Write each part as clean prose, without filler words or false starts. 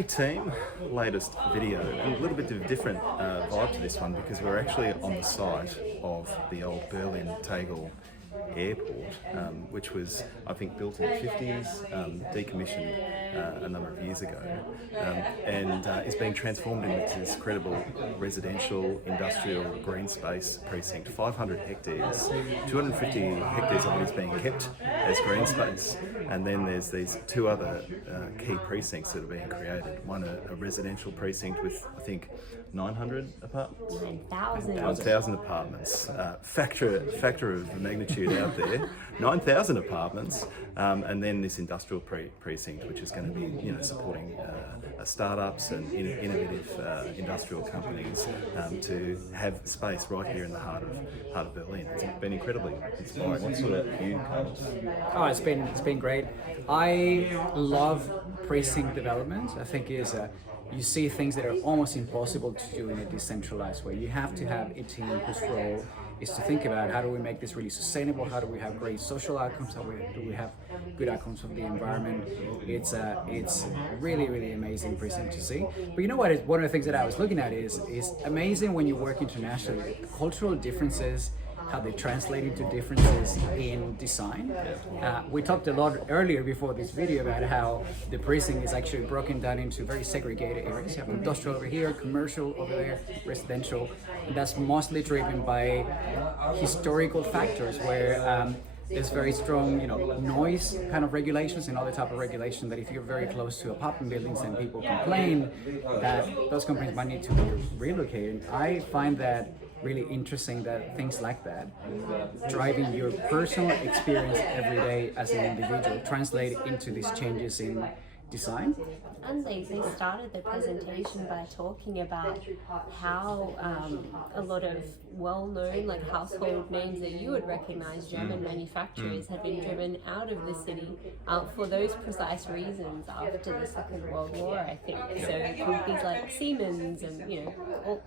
Hey team, latest video, and a little bit of a different vibe to this one because we're actually on the site of the old Berlin Tegel Airport, which was, I think, built in the 50s, decommissioned a number of years ago, and is being transformed into this incredible residential, industrial, green space precinct. 500 hectares, 250 hectares of it is being kept as green space, and then there's these two other key precincts that are being created. One a residential precinct with, I think, 900 apartments? 1,000 apartments. Factor of magnitude out there. 9,000 apartments, and then this industrial precinct, which is going to be, supporting startups and innovative industrial companies to have space right here in the heart of Berlin. It's been incredibly inspiring. What sort of view, Carlos? Oh, it's been great. I love precinct development. I think you see things that are almost impossible to do in a decentralized way. You have to have a team whose role is to think about how do we make this really sustainable, how do we have great social outcomes, how do we have good outcomes for the environment. It's really, really amazing precinct to see. But you know what, one of the things that I was looking at is amazing when you work internationally, cultural differences, how they translate into differences in design. We talked a lot earlier before this video about how the precinct is actually broken down into very segregated areas. You have industrial over here, commercial over there, residential, and that's mostly driven by historical factors where there's very strong, noise kind of regulations and other type of regulation that if you're very close to apartment buildings and people complain that those companies might need to be relocated. I find that really interesting that things like that, driving your personal experience every day as an individual, translate into these changes in design. And they started the presentation by talking about how a lot of well-known, like household names that you would recognize, German manufacturers, have been driven out of the city for those precise reasons after the Second World War, I think. So companies like Siemens and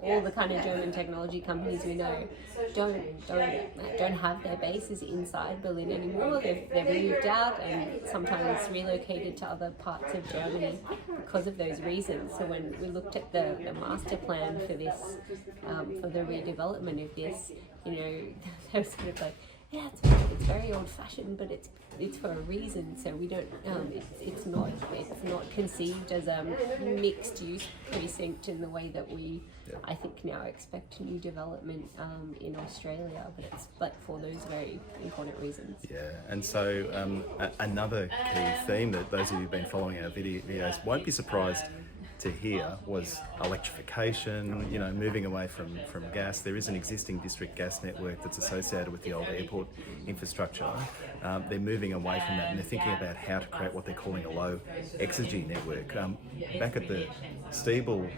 all the kind of German technology companies we know don't have their bases inside Berlin anymore. They've moved out and sometimes relocated to other parts of Germany because of those reasons. So when we looked at the master plan for this, for the redevelopment of this, they were sort of like, yeah, it's very old-fashioned, but it's for a reason. So we don't, it's not conceived as a mixed-use precinct in the way that we, I think, now expect new development in Australia, but it's for those very important reasons. Yeah, and so another key theme that those of you who've been following our videos won't be surprised to hear was electrification, moving away from gas. There is an existing district gas network that's associated with the old airport infrastructure. They're moving away from that and they're thinking about how to create what they're calling a low exergy network. Back at the Steeble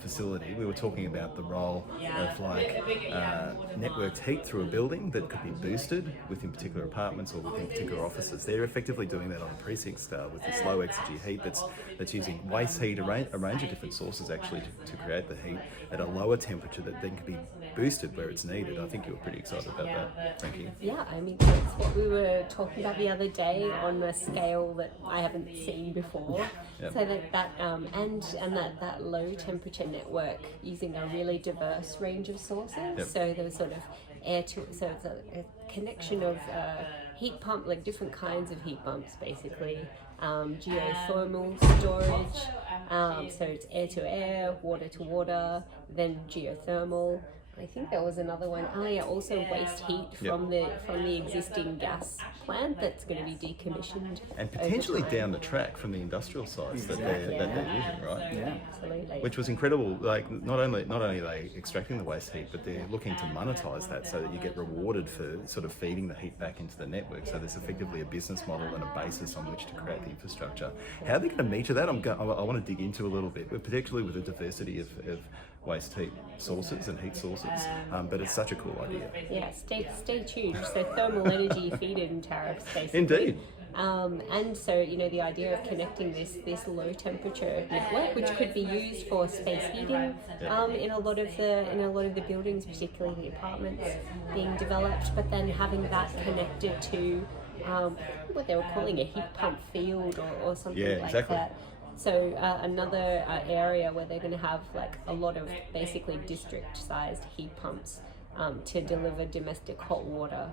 facility, we were talking about the role of networked heat through a building that could be boosted within particular apartments or within particular offices. They're effectively doing that on a precinct scale with this low exergy heat that's using waste heat, a range of different sources actually to create the heat at a lower temperature that then can be boosted where it's needed. I think you were pretty excited about that, Frankie. Yeah, I mean, that's what we were talking about the other day on a scale that I haven't seen before. Yep. So that low temperature network using a really diverse range of sources. Yep. So there was sort of it's a connection of heat pump, like different kinds of heat pumps basically, geothermal storage, so it's air to air, water to water, then geothermal. I think there was another one. Also waste heat from the existing gas plant that's going to be decommissioned. And potentially down the track from the industrial sites that they're using, right? Yeah, absolutely. Which was incredible. Like not only are they extracting the waste heat, but they're looking to monetize that so that you get rewarded for sort of feeding the heat back into the network. So there's effectively a business model and a basis on which to create the infrastructure. How are they going to meter that? I want to dig into a little bit, but particularly with the diversity of waste heat sources and heat sources, but it's such a cool idea. Yeah, stay tuned. So thermal energy feed-in tariffs, basically. Indeed. And so, the idea of connecting this low temperature network, which could be used for space heating in a lot of the buildings, particularly the apartments being developed, but then having that connected to what they were calling a heat pump field or something like exactly. that. So another area where they're going to have like a lot of basically district-sized heat pumps to deliver domestic hot water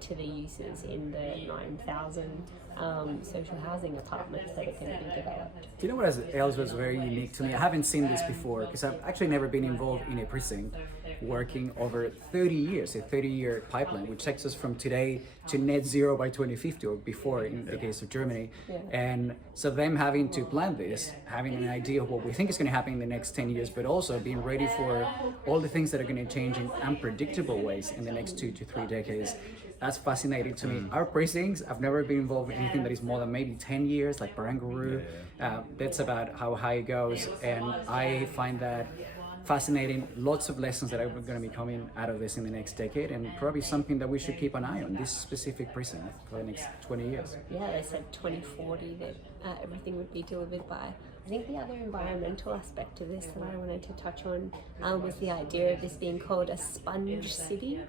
to the users in the 9,000 social housing apartments that are going to be developed. You know what else was very unique to me? I haven't seen this before because I've actually never been involved in a precinct working over 30 years, a 30-year pipeline, which takes us from today to net zero by 2050 or before in the case of Germany. And so them having to plan this, having an idea of what we think is going to happen in the next 10 years, but also being ready for all the things that are going to change in unpredictable ways in the next 2 to 3 decades. That's fascinating to me. Our precincts, I've never been involved in anything that is more than maybe 10 years, like Barangaroo. That's about how high it goes. And I find that fascinating. Lots of lessons that are going to be coming out of this in the next decade, and probably something that we should keep an eye on, this specific precinct, for the next 20 years. Yeah, they said 2040 that everything would be delivered by. I think the other environmental aspect of this that I wanted to touch on was the idea of this being called a sponge city.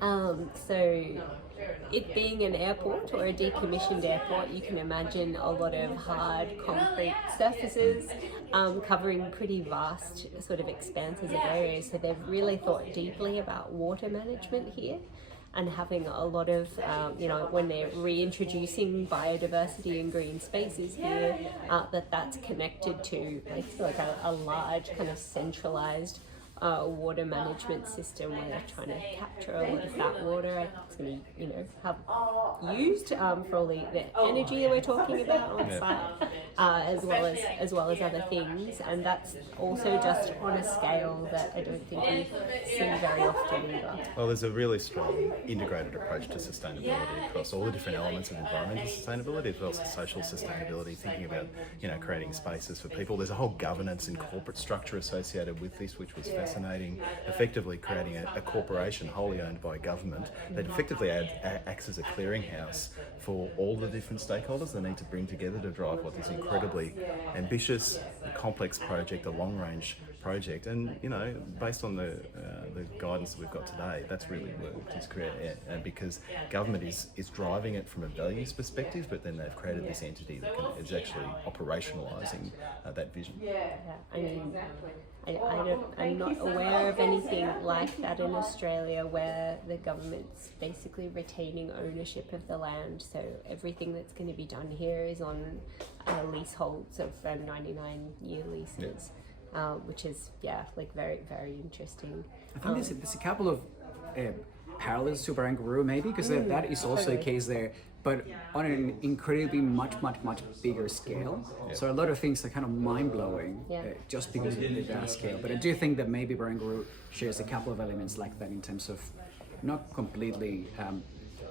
So it being an airport or a decommissioned airport, you can imagine a lot of hard concrete surfaces covering pretty vast sort of expanses of areas. So they've really thought deeply about water management here, and having a lot of, when they're reintroducing biodiversity and green spaces here, that's connected to like a large kind of centralized water management system where they're trying to capture a lot of that water. It's going to, have used for all the energy that we're talking about on site, as well as other things, and that's also just on a scale that I don't think we see very often either. Well, there's a really strong integrated approach to sustainability across all the different elements of environmental sustainability as well as social sustainability, thinking about, creating spaces for people. There's a whole governance and corporate structure associated with this, which was fascinating, effectively creating a corporation wholly owned by government that effectively acts as a clearinghouse for all the different stakeholders they need to bring together to drive what is incredibly ambitious, complex project, a long-range project. And based on the guidance that we've got today, that's really worked. It's because government is driving it from a values perspective, but then they've created this entity that is actually operationalising that vision. I'm not aware of anything like that in Australia where the government's basically retaining ownership of the land. So everything that's going to be done here is on leaseholds of 99-year leases, which is very, very interesting. I think there's a couple of parallels to Barangaroo maybe, because that is also the case there, but on an incredibly much bigger scale. So a lot of things are kind of mind-blowing just because of that scale. But I do think that maybe Barangaroo shares a couple of elements like that in terms of not completely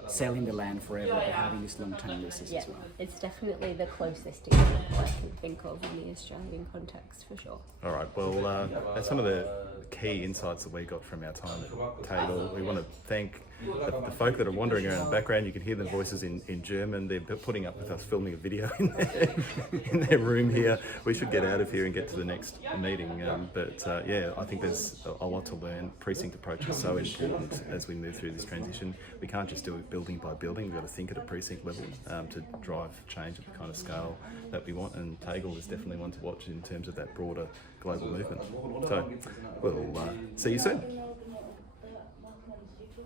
selling the land forever, but having these long-term leases as well. It's definitely the closest example I can think of in the Australian context, for sure. All right, well, that's some of the key insights that we got from our time at Tegel. We want to thank the folk that are wandering around in the background. You can hear their voices in German. They're putting up with us filming a video in their room here. We should get out of here and get to the next meeting. I think there's a lot to learn. Precinct approach is so important as we move through this transition. We can't just do it building by building. We've got to think at a precinct level to drive change at the kind of scale that we want. And Tegel is definitely one to watch in terms of that broader global movement. So we'll see you soon.